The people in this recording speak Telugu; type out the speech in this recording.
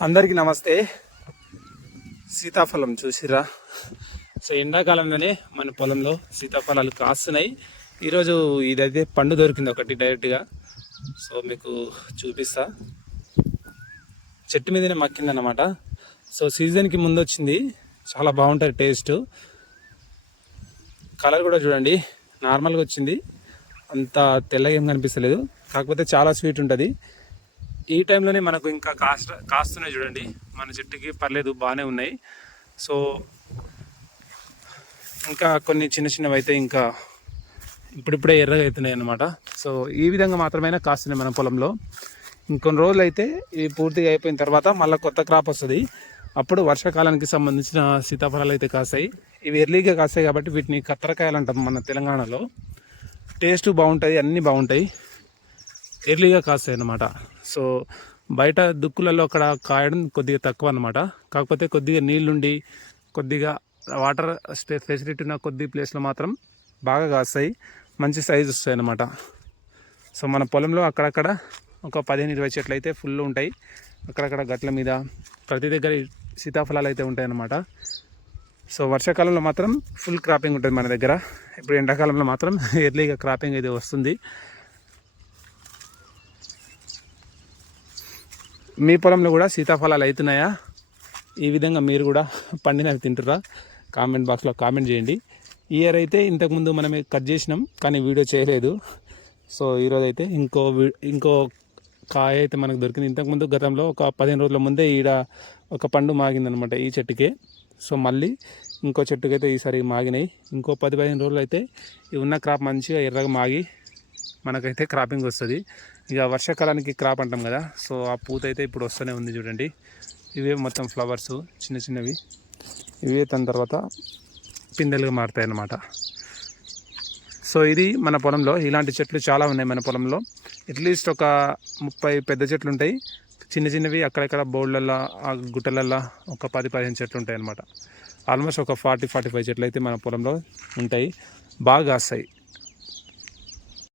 అందరికీ నమస్తే. సీతాఫలం చూసిరా సో ఎండాకాలంలోనే మన పొలంలో సీతాఫలాలు కాస్తున్నాయి. ఈరోజు ఇదైతే పండు దొరికింది ఒకటి డైరెక్ట్గా. సో మీకు చూపిస్తా. చెట్టు మీదనే మక్కిందన్నమాట. సో సీజన్కి ముందు వచ్చింది చాలా బాగుంటుంది టేస్ట్. కలర్ కూడా చూడండి. నార్మల్గా వచ్చింది. అంత తెల్లగా ఏం కనిపిస్తలేదు. కాకపోతే చాలా స్వీట్ ఉంటుంది. ఈ టైంలోనే మనకు ఇంకా కాస్త కాస్తున్నాయి చూడండి. మన చెట్టుకి పర్లేదు బాగానే ఉన్నాయి. సో ఇంకా కొన్ని చిన్న చిన్నవి అయితే ఇంకా ఇప్పుడిప్పుడే ఎర్రగా అవుతున్నాయి అన్నమాట. సో ఈ విధంగా మాత్రమే కాస్తున్నాయి మన పొలంలో. ఇంకొన్ని రోజులు అయితే ఇవి పూర్తిగా అయిపోయిన తర్వాత మళ్ళీ కొత్త క్రాప్ వస్తుంది. అప్పుడు వర్షాకాలానికి సంబంధించిన సీతాఫలాలు అయితే కాస్తాయి. ఇవి ఎర్లీగా కాస్తాయి కాబట్టి వీటిని కత్తరకాయలు అంటాం మన తెలంగాణలో. టేస్ట్ బాగుంటుంది అన్నీ బాగుంటాయి. ఎర్లీగా కాస్తాయి అన్నమాట. సో బయట దుక్కులలో అక్కడ కాయడం కొద్దిగా తక్కువ అనమాట కాకపోతే కొద్దిగా నీళ్ళుండి కొద్దిగా వాటర్ ఫెసిలిటీ ఉన్న కొద్ది ప్లేస్లో మాత్రం బాగా కాస్తాయి. మంచి సైజు వస్తాయి అన్నమాట. సో మన పొలంలో అక్కడక్కడ ఒక పదిహేను ఇరవై చెట్లు అయితే ఫుల్ ఉంటాయి. అక్కడక్కడ గట్ల మీద ప్రతి దగ్గర సీతాఫలాలు అయితే ఉంటాయి అన్నమాట. సో వర్షాకాలంలో మాత్రం ఫుల్ క్రాపింగ్ ఉంటుంది మన దగ్గర. ఇప్పుడు ఎండాకాలంలో మాత్రం ఎర్లీగా క్రాపింగ్ అయితే వస్తుంది. మీ పొలంలో కూడా సీతాఫలాలు అవుతున్నాయా? ఈ విధంగా మీరు కూడా పండినవి తింటురా? కామెంట్ బాక్స్లో కామెంట్ చేయండి. ఈ ఇయర్ అయితే ఇంతకుముందు మనం కట్ చేసినాం కానీ వీడియో చేయలేదు. సో ఈరోజు అయితే ఇంకో వీ- ఇంకో కాయ అయితే మనకు దొరికింది. ఇంతకుముందు గతంలో ఒక పదిహేను రోజుల ముందే ఈడ ఒక పండు మాగిందనమాట ఈ చెట్టుకే. సో మళ్ళీ ఇంకో చెట్టుకైతే ఈసారి మాగినాయి. ఇంకో పది పదిహేను రోజులు అయితే ఈ ఉన్న క్రాప్ మంచిగా ఎర్రగా మాగి మనకైతే క్రాపింగ్ వస్తుంది. ఇక వర్షాకాలానికి క్రాప్ అంటాం కదా సో ఆ పూత అయితే ఇప్పుడు వస్తూనే ఉంది చూడండి. ఇవే మొత్తం ఫ్లవర్స్ చిన్న చిన్నవి. ఇవే దాని తర్వాత పిందెలుగా మారుతాయి అన్నమాట సో ఇది మన పొలంలో ఇలాంటి చెట్లు చాలా ఉన్నాయి మన పొలంలో. అట్లీస్ట్ ఒక ముప్పై పెద్ద చెట్లు ఉంటాయి. చిన్న చిన్నవి అక్కడక్కడ బౌళ్ళల్లో ఆ గుట్టలల్లో ఒక పది పదిహేను చెట్లు ఉంటాయి అన్నమాట ఆల్మోస్ట్ ఒక ఫార్టీ ఫార్టీ ఫైవ్ చెట్లు అయితే మన పొలంలో ఉంటాయి. బాగా కాస్తాయి.